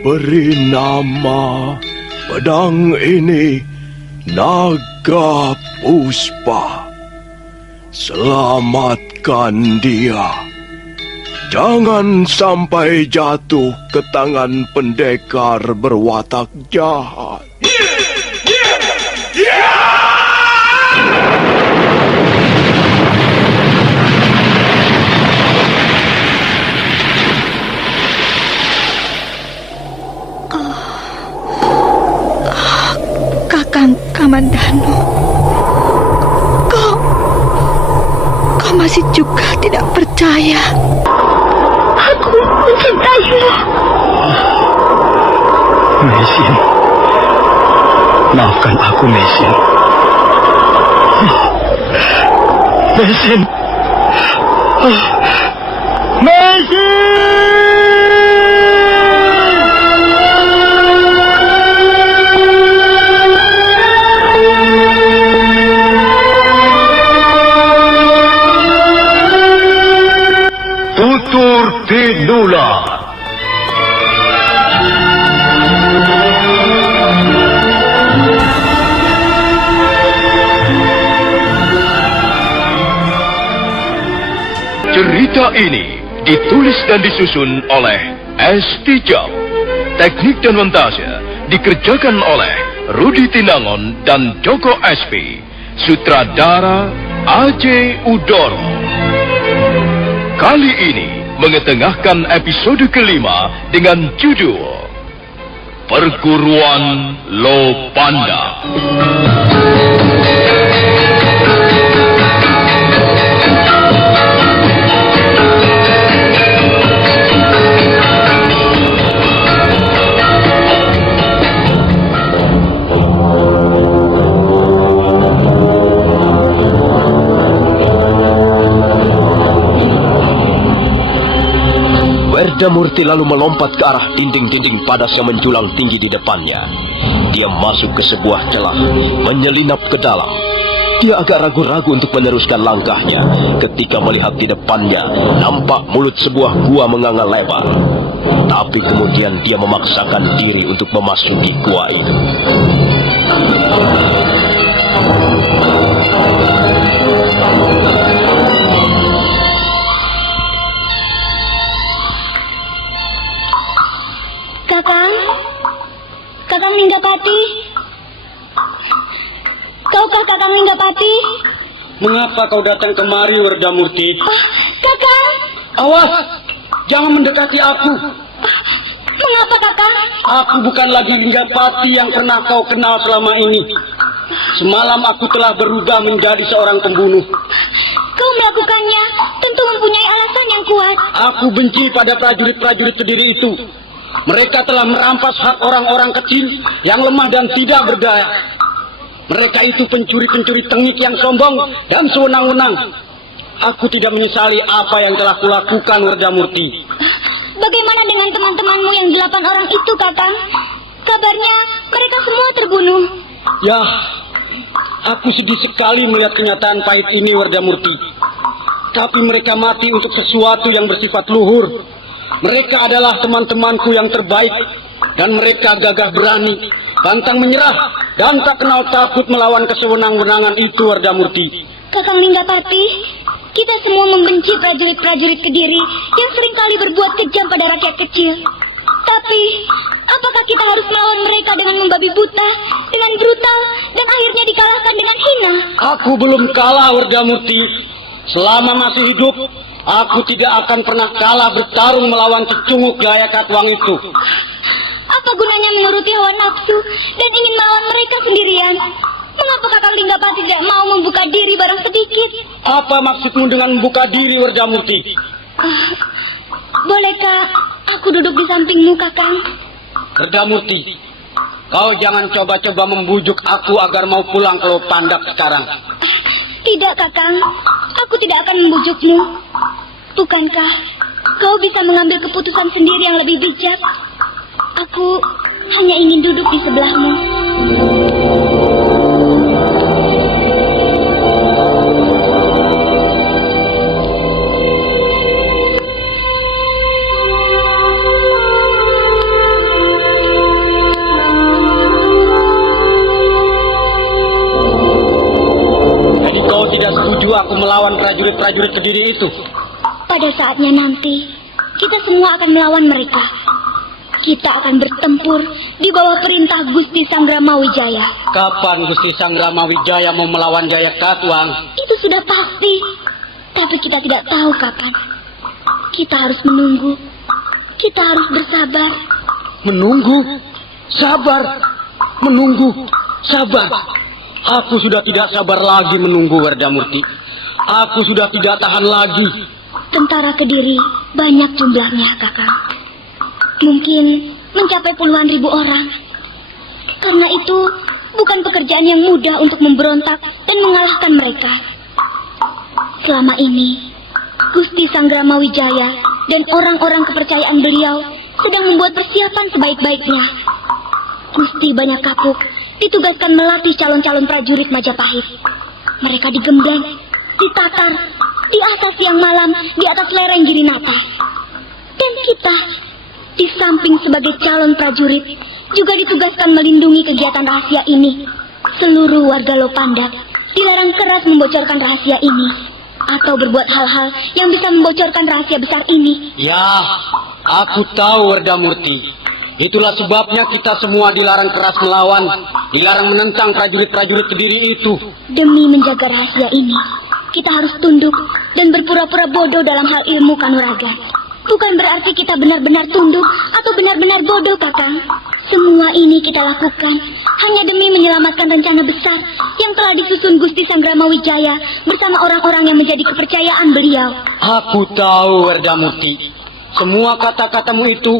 beri nama pedang ini Naga Puspa. Selamatkan dia. Jangan sampai jatuh ke tangan pendekar berwatak jahat. Kakang Kamandanu, kau masih juga tidak percaya. Aku mencintaimu. Mesin, maafkan aku, Mesin. Mesin, Mesin! Tutur Tinula. Cerita ini ditulis dan disusun oleh S. Tijab. Teknik dan montase dikerjakan oleh Rudi Tinangon dan Joko SP. Sutradara A.J. Udoro. Kali ini mengetengahkan episode kelima dengan judul Perguruan Lopanda. Werdamurti lalu melompat ke arah dinding-dinding padas yang menjulang tinggi di depannya. Dia masuk ke sebuah celah, menyelinap ke dalam. Dia agak ragu-ragu untuk meneruskan langkahnya ketika melihat di depannya nampak mulut sebuah gua menganga lebar. Tapi kemudian dia memaksakan diri untuk memasuki gua itu. Kakang Ninggapati. Kaukah Kakang Ninggapati? Mengapa kau datang kemari, Werdamurti? Kakang. Awas, jangan mendekati aku. Mengapa Kakang? Aku bukan lagi Ninggapati yang pernah kau kenal selama ini. Semalam aku telah berubah menjadi seorang pembunuh. Kau melakukannya tentu mempunyai alasan yang kuat. Aku benci pada prajurit-prajurit Kediri itu. Mereka telah merampas hak orang-orang kecil yang lemah dan tidak berdaya. Mereka itu pencuri-pencuri tengik yang sombong dan sewenang-wenang. Aku tidak menyesali apa yang telah kulakukan, Werdamurti. Bagaimana dengan teman-temanmu yang 8 orang itu, Kakang? Kabarnya mereka semua terbunuh. Ya, aku sedih sekali melihat kenyataan pahit ini, Werdamurti. Tapi mereka mati untuk sesuatu yang bersifat luhur. Mereka adalah teman-temanku yang terbaik, dan mereka gagah berani, pantang menyerah, dan tak kenal takut melawan kesewenang-wenangan itu, Werdamurti. Kakang Ninggapati, kita semua membenci prajurit-prajurit Kediri yang seringkali berbuat kejam pada rakyat kecil. Tapi, apakah kita harus melawan mereka dengan membabi buta, dengan brutal, dan akhirnya dikalahkan dengan hina? Aku belum kalah, Werdamurti. Selama masih hidup, aku tidak akan pernah kalah bertarung melawan cecunguk gaya Katwang itu. Apa gunanya menuruti hawa nafsu dan ingin melawan mereka sendirian? Mengapa Kakang Ninggapati tidak mau membuka diri barang sedikit? Apa maksudmu dengan membuka diri, Werdamurti? Bolehkah aku duduk di sampingmu, Kakang? Werdamurti, kau jangan coba-coba membujuk aku agar mau pulang ke Lopandak sekarang. Tidak, Kakang. Aku tidak akan membujukmu. Bukankah kau bisa mengambil keputusan sendiri yang lebih bijak? Aku hanya ingin duduk di sebelahmu. melawan prajurit-prajurit Kediri itu? Pada saatnya nanti, kita semua akan melawan mereka. Kita akan bertempur di bawah perintah Gusti Sanggrama Wijaya. Kapan Gusti Sanggrama Wijaya mau melawan Jayakatwang? Itu sudah pasti. Tapi kita tidak tahu kapan. Kita harus menunggu. Kita harus bersabar. Menunggu? Sabar. Menunggu. Sabar. Aku sudah tidak sabar lagi menunggu, Wardamurti. Aku sudah tidak tahan lagi. Tentara Kediri banyak jumlahnya, Kakang. Mungkin mencapai puluhan ribu orang. Karena itu bukan pekerjaan yang mudah untuk memberontak dan mengalahkan mereka. Selama ini, Gusti Sanggrama Wijaya dan orang-orang kepercayaan beliau sedang membuat persiapan sebaik-baiknya. Gusti Banyak Kapuk ditugaskan melatih calon-calon prajurit Majapahit. Mereka digembleng, ditatar, diasah siang malam di atas lereng Girinata. Dan kita, di samping sebagai calon prajurit, juga ditugaskan melindungi kegiatan rahasia ini. Seluruh warga Lopandak dilarang keras membocorkan rahasia ini, atau berbuat hal-hal yang bisa membocorkan rahasia besar ini. Ya, aku tahu, Wardamurti. Itulah sebabnya kita semua dilarang keras melawan, dilarang menentang prajurit-prajurit Kediri itu. Demi menjaga rahasia ini, kita harus tunduk dan berpura-pura bodoh dalam hal ilmu kanuragan. Bukan berarti kita benar-benar tunduk atau benar-benar bodoh, Kakang. Semua ini kita lakukan hanya demi menyelamatkan rencana besar yang telah disusun Gusti Sanggrama Wijaya bersama orang-orang yang menjadi kepercayaan beliau. Aku tahu, Wardamurti. Semua kata-katamu itu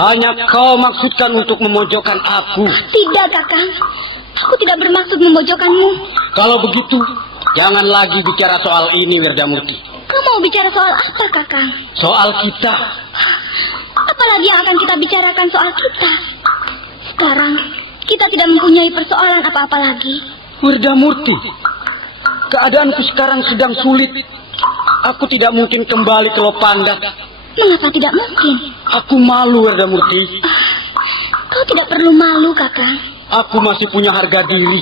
hanya kau maksudkan untuk memojokkan aku. Tidak, Kakang. Aku tidak bermaksud memojokkanmu. Kalau begitu, jangan lagi bicara soal ini, Wardamurti. Kau mau bicara soal apa, Kakang? Soal kita. Apalagi yang akan kita bicarakan soal kita? Sekarang, kita tidak mempunyai persoalan apa-apa lagi. Wardamurti, keadaanku sekarang sedang sulit. Aku tidak mungkin kembali ke Lopandak. Mengapa tidak mungkin? Aku malu, Wardamurti. Kau tidak perlu malu, Kakang. Aku masih punya harga diri.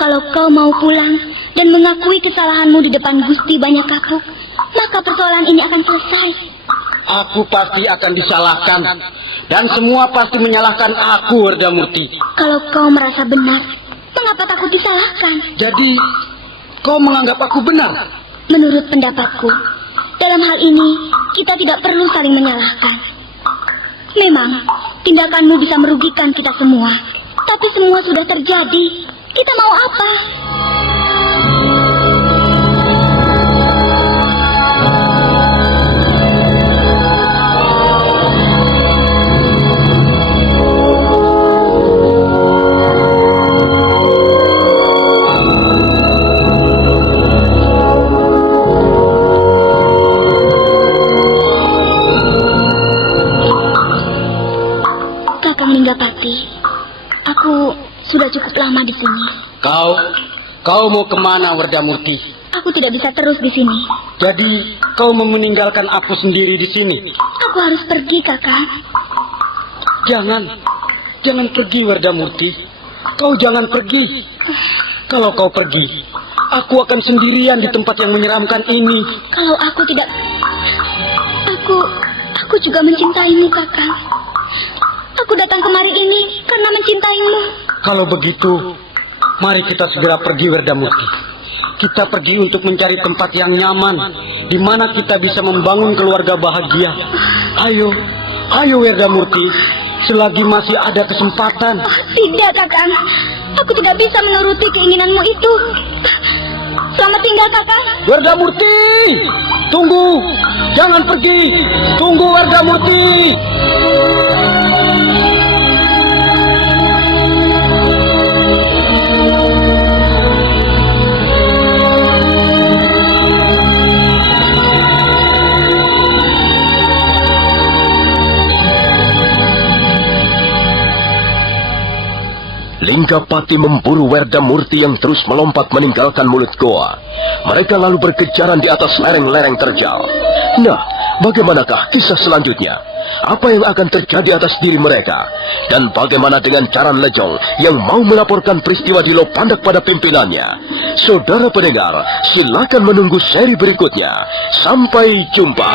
Kalau kau mau pulang dan mengakui kesalahanmu di depan Gusti Banyak Kapuk, maka persoalan ini akan selesai. Aku pasti akan disalahkan. Dan semua pasti menyalahkan aku, Wardamurti. Kalau kau merasa benar, mengapa takut disalahkan? Jadi, kau menganggap aku benar? Menurut pendapatku, dalam hal ini kita tidak perlu saling menyalahkan. Memang, tindakanmu bisa merugikan kita semua. Tapi semua sudah terjadi. Kita mau apa? Kakang Linggapati, aku sudah cukup lama di sini. Kau mau kemana, Wardamurti? Aku tidak bisa terus di sini. Jadi, kau mau meninggalkan aku sendiri di sini? Aku harus pergi, Kakang. Jangan pergi, Wardamurti. Kau jangan pergi. Kalau kau pergi, aku akan sendirian di tempat yang menyeramkan ini. Kalau aku tidak... Aku juga mencintaimu, Kakang. Aku datang kemari ini karena mencintaimu. Kalau begitu, mari kita segera pergi, Wardamurti. Kita pergi untuk mencari tempat yang nyaman, di mana kita bisa membangun keluarga bahagia. Ayo, Wardamurti. Selagi masih ada kesempatan. Tidak, Kakang. Aku tidak bisa menuruti keinginanmu itu. Selamat tinggal, Kakang. Wardamurti, tunggu. Jangan pergi. Tunggu, Wardamurti. Linggapati memburu Wardamurti yang terus melompat meninggalkan mulut goa. Mereka lalu berkejaran di atas lereng-lereng terjal. Nah, bagaimanakah kisah selanjutnya? Apa yang akan terjadi atas diri mereka? Dan bagaimana dengan Caran Lejong yang mau melaporkan peristiwa di Lopandak pada pimpinannya? Saudara pendengar, silakan menunggu seri berikutnya. Sampai jumpa.